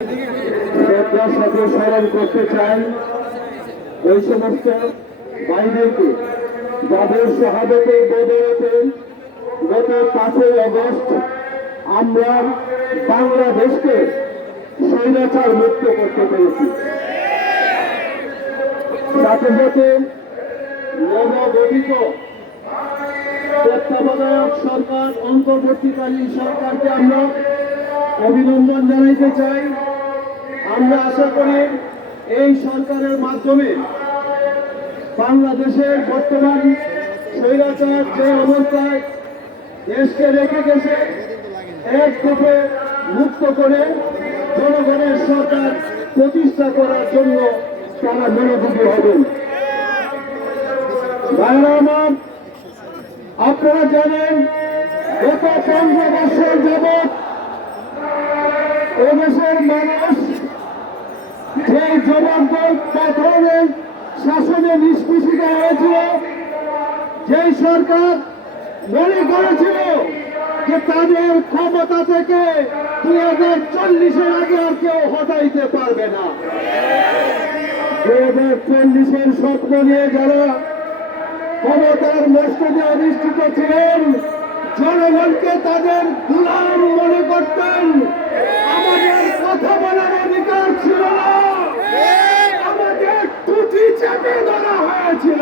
শ্রদ্ধার সাথে স্মরণ করতে চাই ওই সমস্ত ভাইদেরকে যাদের শাহাদাতে বদৌলতে গত 5ই আগস্ট আমরা বাংলাদেশকে স্বৈরাচার মুক্ত করতে পেরেছি। সাথে সাথে নবগঠিত তত্ত্বাবধায়ক সরকার অন্তর্বর্তীকালীন সরকারকে আমরা অভিনন্দন জানাইতে চাই। আমরা আশা করি এই সরকারের মাধ্যমে বাংলাদেশের বর্তমান স্বৈরাচার যে অবস্থায় দেশকে রেখে গেছে এক রূপে মুক্ত করে জনগণের সরকার প্রতিষ্ঠা করার জন্য তারা মনোযোগী হবেন। ভাইরা আমার, আপনারা জানেন গত 15 বছর যাবৎ এদেশের মানুষ যে জবরদস্ত ধরনের শাসনে নিষ্পেষিত হয়েছিল, যেই সরকার মনে করেছিল যে তাদের ক্ষমতা থেকে 2040-এর আগে আর কেউ হটাইতে পারবে না। 2040-এর স্বপ্ন নিয়ে যারা ক্ষমতার মস্তকে অধিষ্ঠিত ছিলেন, জনগণকে তাদের গোলাম মনে করতেন। আমাদের কথা বলার অধিকার ছিল না, আমাদের টুটি চেপে ধরা হয়েছিল।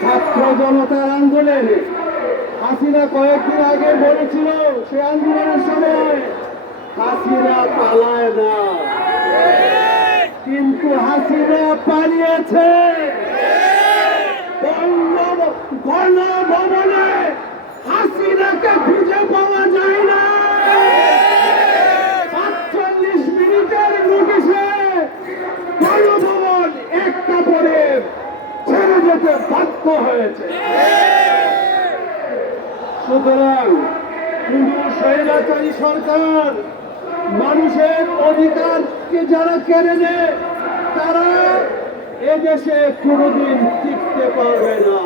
ছাত্র জনতার আন্দোলনে হাসিনা কয়েকদিন আগে বলেছিল, সে আন্দোলনের সময় হাসিনা পালায় না, কিন্তু হাসিনা পালিয়েছে। গণভবনে হাসিনাকে খুঁজে পাওয়া যায় না। ৪৫ মিনিটের নোটিশে গণভবন একটা পরে ছেড়ে যেতে বাধ্য হয়েছে। সুতরাং শুধু স্বৈরাচারী সরকার মানুষের অধিকারকে যারা কেড়ে নেয়, তারা এদেশে কোনোদিন টিকতে পারবে না।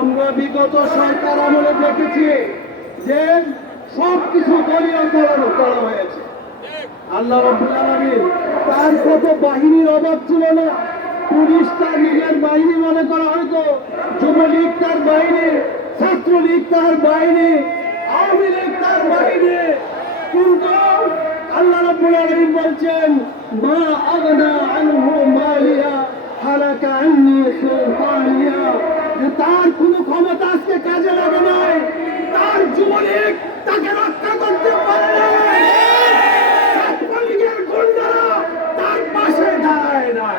আমরা বিগত সরকার আমলে দেখেছি যে সবকিছু দলীয়করণ করা হয়েছে। আল্লাহ রাব্বুল আলামিন, তার কত বাহিনীর অভাব ছিল না। পুলিশ তার নিজের বাহিনী মনে করা হয়তো, যুবলীগ তার বাহিনী, ছাত্রলীগ তার বাহিনী, আওয়ামী লীগ তার বাহিনী, কিন্তু আল্লাহ রাব্বুল আলামিন বলছেন, মা আগনা আনহু মালিয়া হালাকা আন্নি সুলতানিয়া। তার কোনো ক্ষমতা আজকে কাজে লাগে নাই, তার যুবলীগ তাকে রক্ষা করতে পারে নাই, ছাত্রলীগের গুন্ডারা তার পাশে দাঁড়ায় নাই।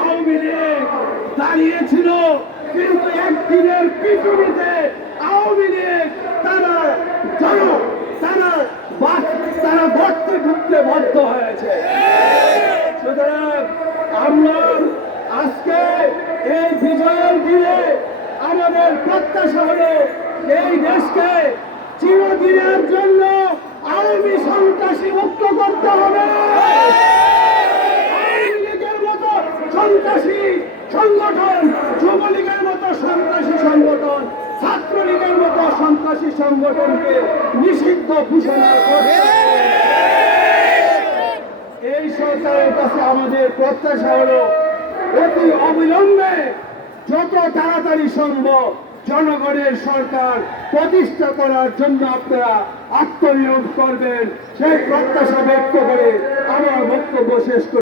আওয়ামী লীগ দাঁড়িয়েছিল, কিন্তু একদিনের পিটুনিতে আওয়ামী লীগ তারা গর্তে ঢুকতে বাধ্য হয়েছে। সুতরাং আমরা আজকে এই বিজয়ের দিনে আমাদের প্রত্যাশা হলো এই দেশকে চিরদিনের জন্য আওয়ামী সন্ত্রাসী মুক্ত করতে হবে। আওয়ামী লীগের মতো সন্ত্রাসী সংগঠন, যুবলীগের মতো সন্ত্রাসী সংগঠন, ছাত্রলীগের মতো সন্ত্রাসী সংগঠনকে নিষিদ্ধ ঘোষণা করতে হবে। এই সরকারের কাছে আমাদের প্রত্যাশা হলো অতি অবিলম্বে যত তাড়াতাড়ি সম্ভব জনগণের সরকার প্রতিষ্ঠা করার জন্য আপনারা আত্মনিয়োগ করবেন, সেই প্রত্যাশা ব্যক্ত করে আমার বক্তব্য শেষ করি।